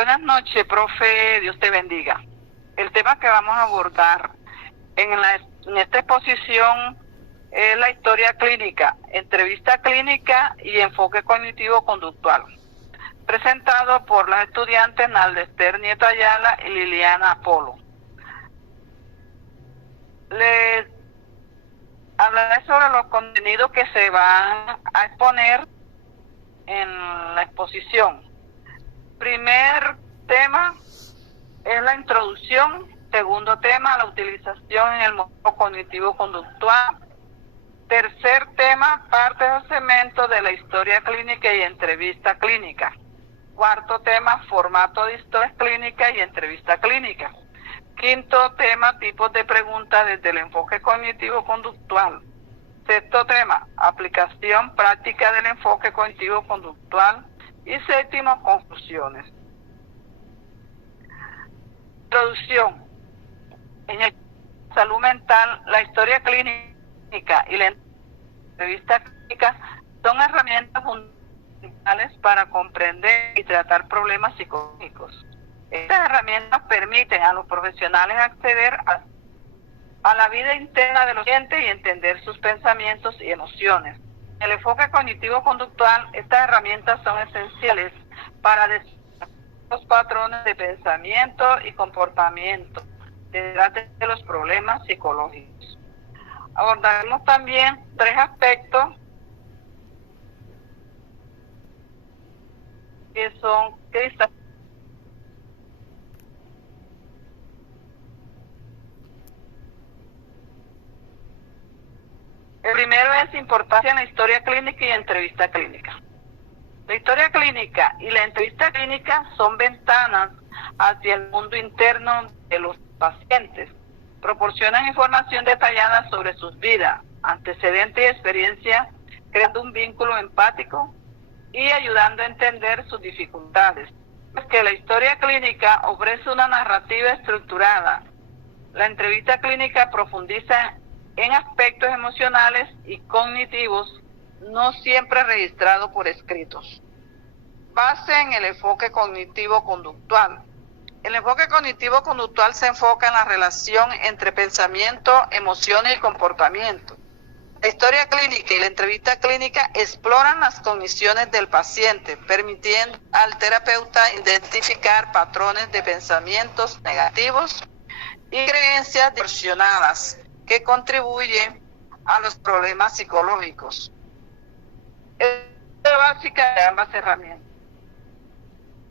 Buenas noches, profe, Dios te bendiga. El tema que vamos a abordar en esta exposición es la historia clínica, entrevista clínica y enfoque cognitivo-conductual, presentado por las estudiantes Nalda Esther Nieto Ayala y Liliana Apolo. Les hablaré sobre los contenidos que se van a exponer en la exposición. Primer tema es la introducción. Segundo tema, la utilización en el modelo cognitivo-conductual. Tercer tema, parte del segmento de la historia clínica y entrevista clínica. Cuarto tema, formato de historia clínica y entrevista clínica. Quinto tema, tipos de preguntas desde el enfoque cognitivo-conductual. Sexto tema, aplicación práctica del enfoque cognitivo-conductual. Y séptimo, conclusiones. Introducción. En el salud mental, la historia clínica y la entrevista clínica son herramientas fundamentales para comprender y tratar problemas psicológicos. Estas herramientas permiten a los profesionales acceder a la vida interna de los pacientes y entender sus pensamientos y emociones. En el enfoque cognitivo-conductual, estas herramientas son esenciales para descifrar los patrones de pensamiento y comportamiento detrás de los problemas psicológicos. Abordaremos también tres aspectos que son El primero es importancia en la historia clínica y entrevista clínica. La historia clínica y la entrevista clínica son ventanas hacia el mundo interno de los pacientes. Proporcionan información detallada sobre sus vidas, antecedentes y experiencias, creando un vínculo empático y ayudando a entender sus dificultades. Es que la historia clínica ofrece una narrativa estructurada. La entrevista clínica profundiza en aspectos emocionales y cognitivos no siempre registrados por escritos. Base en el enfoque cognitivo-conductual. El enfoque cognitivo-conductual se enfoca en la relación entre pensamiento, emociones y comportamiento. La historia clínica y la entrevista clínica exploran las cogniciones del paciente, permitiendo al terapeuta identificar patrones de pensamientos negativos y creencias distorsionadas que contribuyen a los problemas psicológicos. Es básica de ambas herramientas.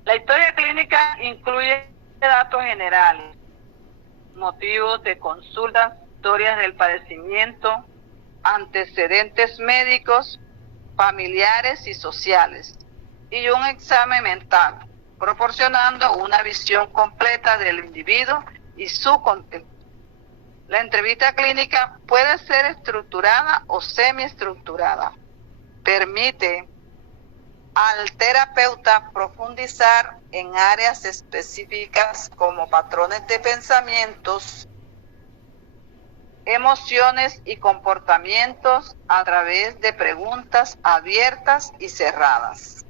La historia clínica incluye datos generales, motivos de consultas, historias del padecimiento, antecedentes médicos, familiares y sociales, y un examen mental, proporcionando una visión completa del individuo y su contexto. La entrevista clínica puede ser estructurada o semiestructurada. Permite al terapeuta profundizar en áreas específicas como patrones de pensamientos, emociones y comportamientos a través de preguntas abiertas y cerradas.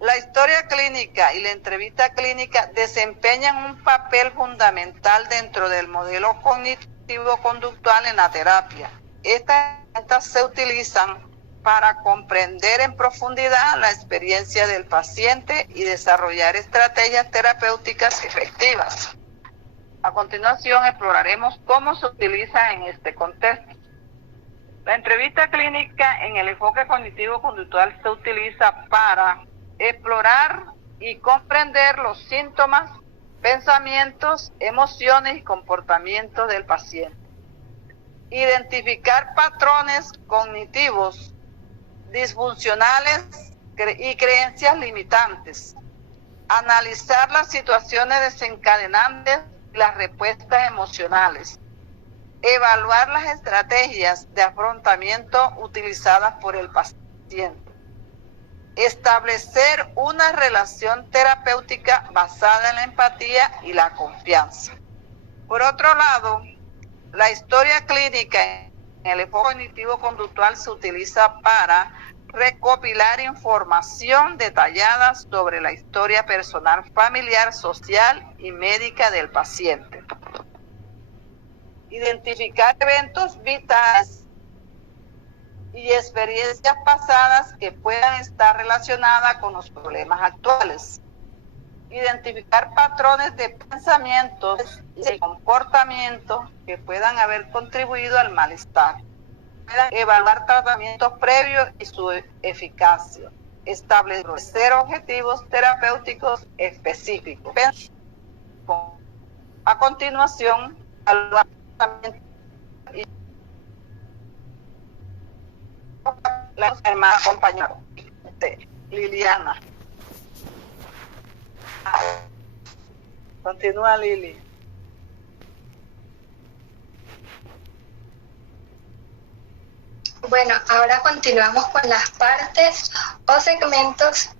La historia clínica y la entrevista clínica desempeñan un papel fundamental dentro del modelo cognitivo-conductual en la terapia. Estas se utilizan para comprender en profundidad la experiencia del paciente y desarrollar estrategias terapéuticas efectivas. A continuación exploraremos cómo se utiliza en este contexto. La entrevista clínica en el enfoque cognitivo-conductual se utiliza para explorar y comprender los síntomas, pensamientos, emociones y comportamientos del paciente. Identificar patrones cognitivos disfuncionales y creencias limitantes. Analizar las situaciones desencadenantes y las respuestas emocionales. Evaluar las estrategias de afrontamiento utilizadas por el paciente. Establecer una relación terapéutica basada en la empatía y la confianza. Por otro lado, la historia clínica en el enfoque cognitivo-conductual se utiliza para recopilar información detallada sobre la historia personal, familiar, social y médica del paciente. Identificar eventos vitales y experiencias pasadas que puedan estar relacionadas con los problemas actuales. Identificar patrones de pensamientos y de comportamiento que puedan haber contribuido al malestar. Evaluar tratamientos previos y su eficacia. Establecer objetivos terapéuticos específicos. A continuación, evaluar y la hermana compañera Liliana. Continúa, Lili. Bueno, ahora continuamos con las partes o segmentos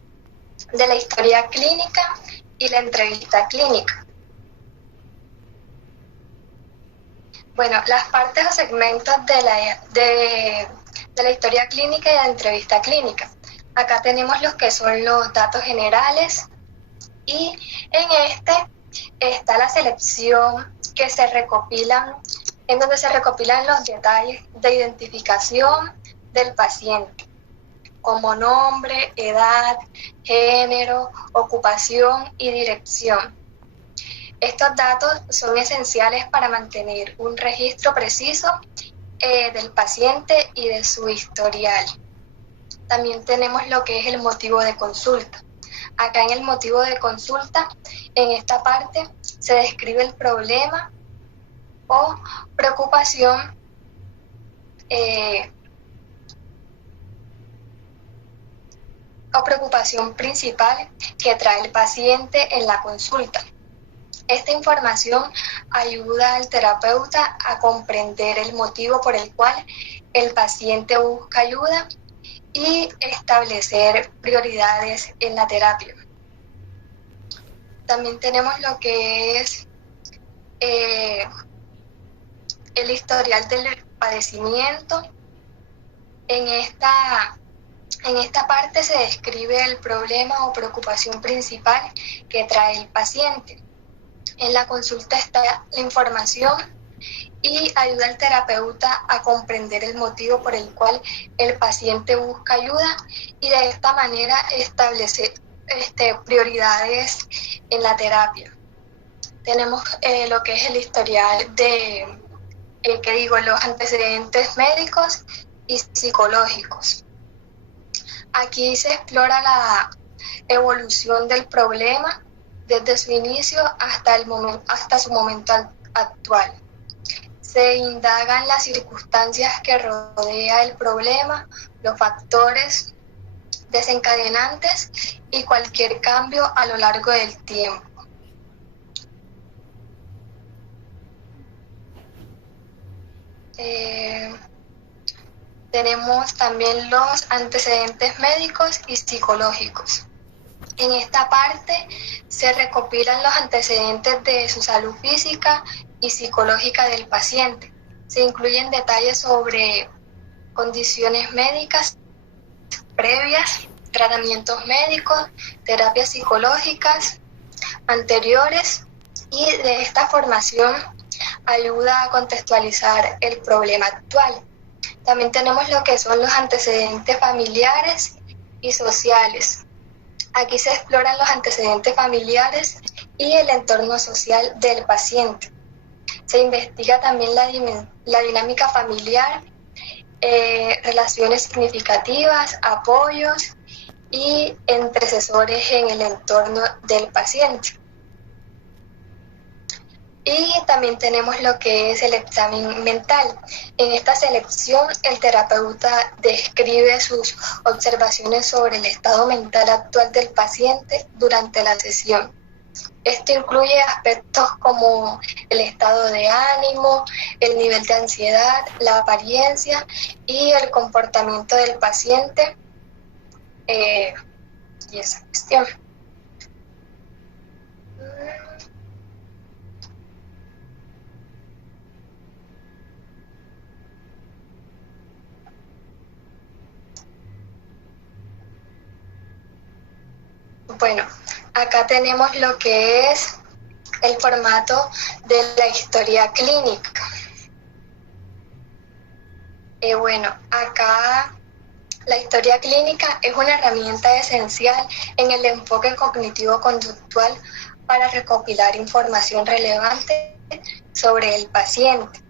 de la historia clínica y la entrevista clínica. Bueno, las partes o segmentos de la historia clínica y la entrevista clínica. Acá tenemos los que son los datos generales y en este está la selección que se recopilan, en donde se recopilan los detalles de identificación del paciente, como nombre, edad, género, ocupación y dirección. Estos datos son esenciales para mantener un registro preciso del paciente y de su historial. También tenemos lo que es el motivo de consulta. Acá en el motivo de consulta, en esta parte, se describe el problema o preocupación principal que trae el paciente en la consulta. Esta información ayuda al terapeuta a comprender el motivo por el cual el paciente busca ayuda y establecer prioridades en la terapia. También tenemos lo que es el historial del padecimiento. En esta parte se describe el problema o preocupación principal que trae el paciente. En la consulta está la información y ayuda al terapeuta a comprender el motivo por el cual el paciente busca ayuda y de esta manera establecer prioridades en la terapia. Tenemos lo que es el historial de, los antecedentes médicos y psicológicos. Aquí se explora la evolución del problema desde su inicio hasta su momento actual. Se indagan las circunstancias que rodean el problema, los factores desencadenantes y cualquier cambio a lo largo del tiempo. Tenemos también los antecedentes médicos y psicológicos. En esta parte se recopilan los antecedentes de su salud física y psicológica del paciente. Se incluyen detalles sobre condiciones médicas previas, tratamientos médicos, terapias psicológicas anteriores y de esta formación ayuda a contextualizar el problema actual. También tenemos lo que son los antecedentes familiares y sociales. Aquí se exploran los antecedentes familiares y el entorno social del paciente. Se investiga también la dinámica familiar, relaciones significativas, apoyos y antecesores en el entorno del paciente. Y también tenemos lo que es el examen mental. En esta selección, el terapeuta describe sus observaciones sobre el estado mental actual del paciente durante la sesión. Esto incluye aspectos como el estado de ánimo, el nivel de ansiedad, la apariencia y el comportamiento del paciente y esa cuestión. Bueno, acá tenemos lo que es el formato de la historia clínica. Bueno, acá la historia clínica es una herramienta esencial en el enfoque cognitivo-conductual para recopilar información relevante sobre el paciente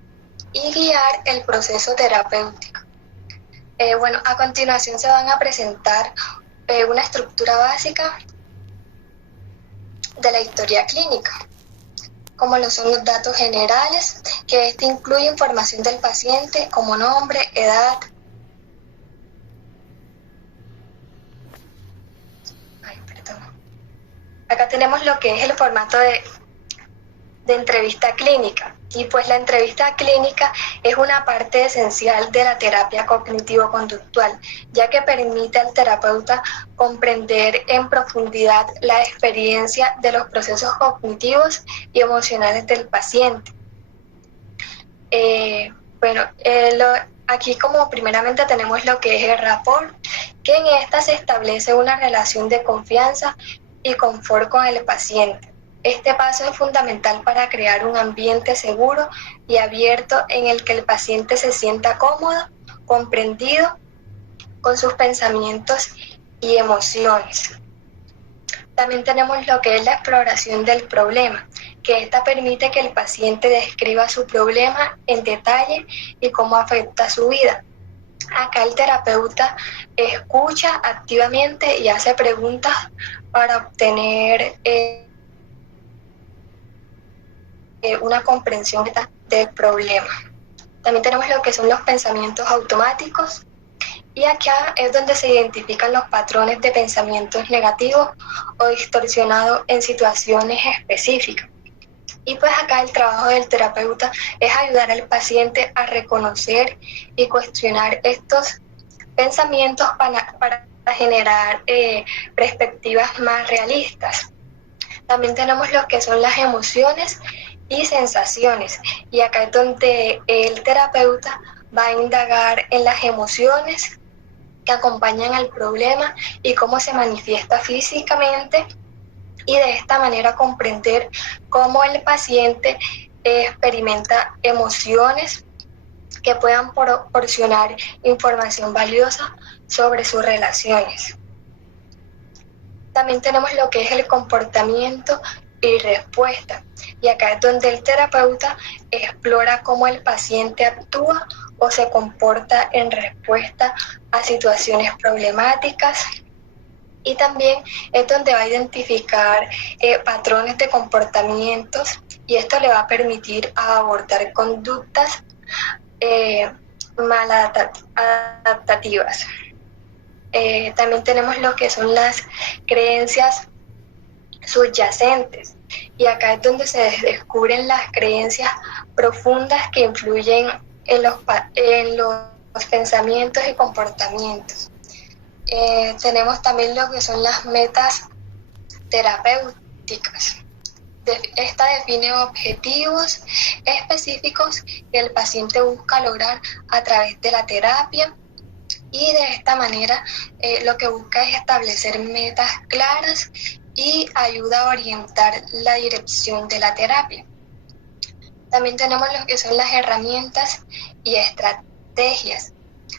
y guiar el proceso terapéutico. Bueno, a continuación se van a presentar una estructura básica de la historia clínica, como lo son los datos generales, que este incluye información del paciente como nombre, edad, Acá tenemos lo que es el formato de entrevista clínica. Y pues la entrevista clínica es una parte esencial de la terapia cognitivo-conductual, ya que permite al terapeuta comprender en profundidad la experiencia de los procesos cognitivos y emocionales del paciente. Aquí como primeramente tenemos lo que es el rapport, que en esta se establece una relación de confianza y confort con el paciente. Este paso es fundamental para crear un ambiente seguro y abierto en el que el paciente se sienta cómodo, comprendido con sus pensamientos y emociones. También tenemos lo que es la exploración del problema, que esta permite que el paciente describa su problema en detalle y cómo afecta su vida. Acá el terapeuta escucha activamente y hace preguntas para obtener una comprensión del problema. También tenemos lo que son los pensamientos automáticos, y acá es donde se identifican los patrones de pensamientos negativos o distorsionados en situaciones específicas. Y pues acá el trabajo del terapeuta es ayudar al paciente a reconocer y cuestionar estos pensamientos para generar perspectivas más realistas. También tenemos lo que son las emociones y sensaciones, y acá es donde el terapeuta va a indagar en las emociones que acompañan al problema y cómo se manifiesta físicamente, y de esta manera comprender cómo el paciente experimenta emociones que puedan proporcionar información valiosa sobre sus relaciones. También tenemos lo que es el comportamiento y respuesta, y acá es donde el terapeuta explora cómo el paciente actúa o se comporta en respuesta a situaciones problemáticas, y también es donde va a identificar patrones de comportamientos, y esto le va a permitir abordar conductas maladaptativas. También tenemos lo que son las creencias subyacentes, y acá es donde se descubren las creencias profundas que influyen en los pensamientos y comportamientos. Tenemos también lo que son las metas terapéuticas. Esta define objetivos específicos que el paciente busca lograr a través de la terapia, y de esta manera lo que busca es establecer metas claras y ayuda a orientar la dirección de la terapia. También tenemos lo que son las herramientas y estrategias,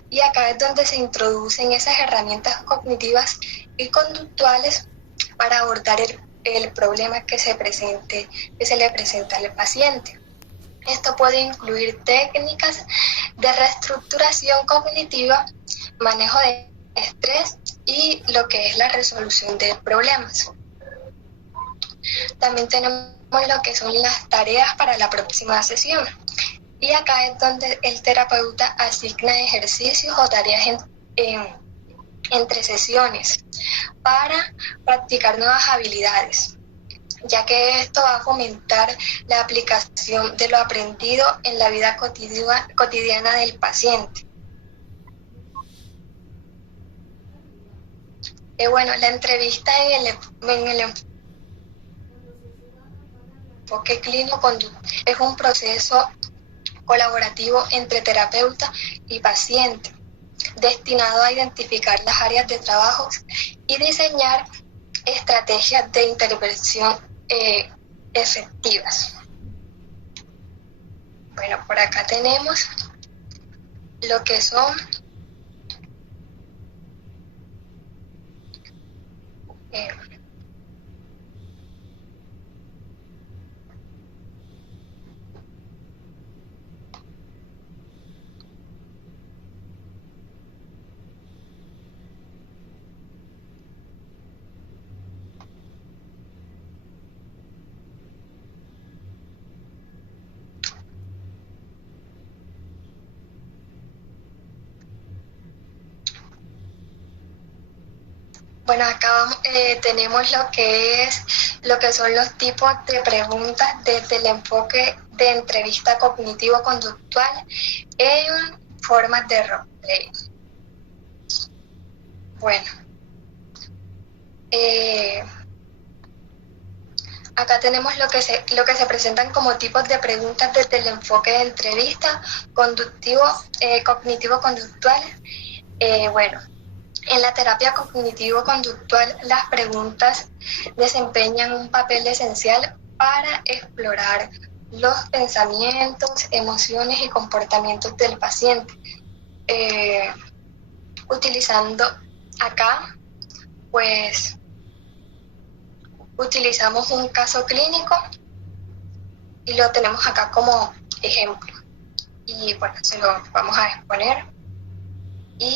y acá es donde se introducen esas herramientas cognitivas y conductuales para abordar el problema que se le presenta al paciente. Esto puede incluir técnicas de reestructuración cognitiva, manejo de estrés y lo que es la resolución de problemas. También tenemos lo que son las tareas para la próxima sesión, y acá es donde el terapeuta asigna ejercicios o tareas entre sesiones para practicar nuevas habilidades, ya que esto va a fomentar la aplicación de lo aprendido en la vida cotidiana del paciente. La entrevista en el enfoque clínico es un proceso colaborativo entre terapeuta y paciente, destinado a identificar las áreas de trabajo y diseñar estrategias de intervención efectivas. Bueno, por acá tenemos lo que son bueno, acá tenemos lo que son los tipos de preguntas desde el enfoque de entrevista cognitivo-conductual en formas de roleplay. Bueno, acá tenemos lo que se presentan como tipos de preguntas desde el enfoque de entrevista cognitivo-conductual. Bueno, en la terapia cognitivo-conductual, las preguntas desempeñan un papel esencial para explorar los pensamientos, emociones y comportamientos del paciente. Utilizando acá, pues, utilizamos un caso clínico y lo tenemos acá como ejemplo. Y bueno, se lo vamos a exponer. Y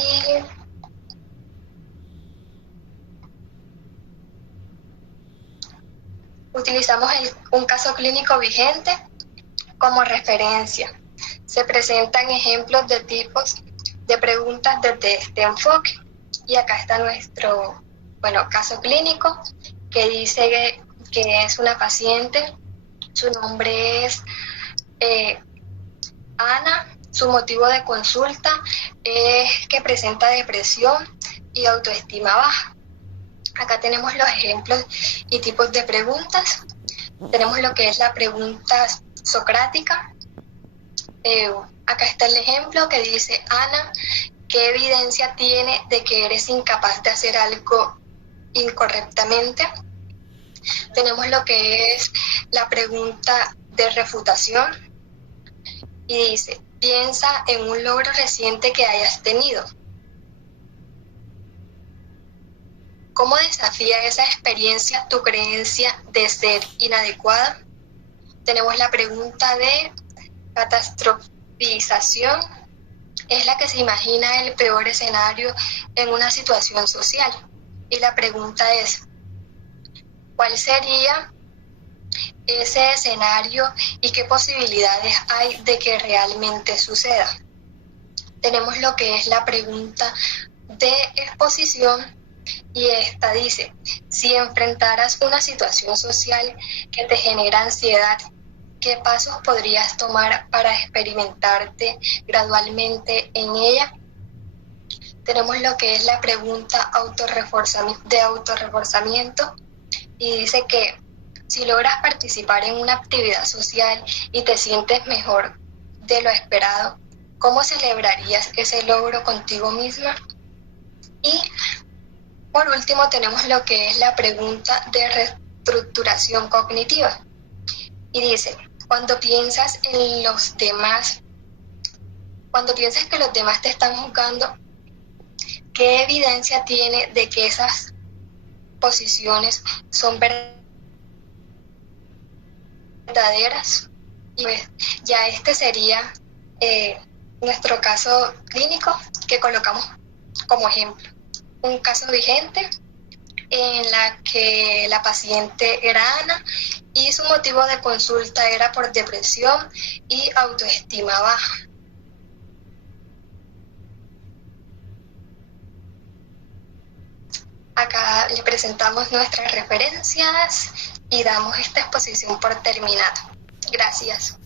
utilizamos un caso clínico vigente como referencia. Se presentan ejemplos de tipos de preguntas desde este enfoque. Y acá está nuestro, caso clínico que dice que es una paciente, su nombre es Ana, su motivo de consulta es que presenta depresión y autoestima baja. Acá tenemos los ejemplos y tipos de preguntas. Tenemos lo que es la pregunta socrática. Acá está el ejemplo que dice: Ana, ¿qué evidencia tiene de que eres incapaz de hacer algo incorrectamente? Tenemos lo que es la pregunta de refutación y dice: piensa en un logro reciente que hayas tenido. ¿Cómo desafía esa experiencia tu creencia de ser inadecuada? Tenemos la pregunta de catastrofización. Es la que se imagina el peor escenario en una situación social. Y la pregunta es: ¿cuál sería ese escenario y qué posibilidades hay de que realmente suceda? Tenemos lo que es la pregunta de exposición. Y esta dice: si enfrentaras una situación social que te genera ansiedad, ¿qué pasos podrías tomar para experimentarte gradualmente en ella? Tenemos lo que es la pregunta de autorreforzamiento y dice que si logras participar en una actividad social y te sientes mejor de lo esperado, ¿cómo celebrarías ese logro contigo misma? Y por último tenemos lo que es la pregunta de reestructuración cognitiva y dice: cuando piensas que los demás te están juzgando, ¿qué evidencia tiene de que esas posiciones son verdaderas? Y pues ya este sería nuestro caso clínico que colocamos como ejemplo. Un caso vigente en la que la paciente era Ana y su motivo de consulta era por depresión y autoestima baja. Acá le presentamos nuestras referencias y damos esta exposición por terminada. Gracias.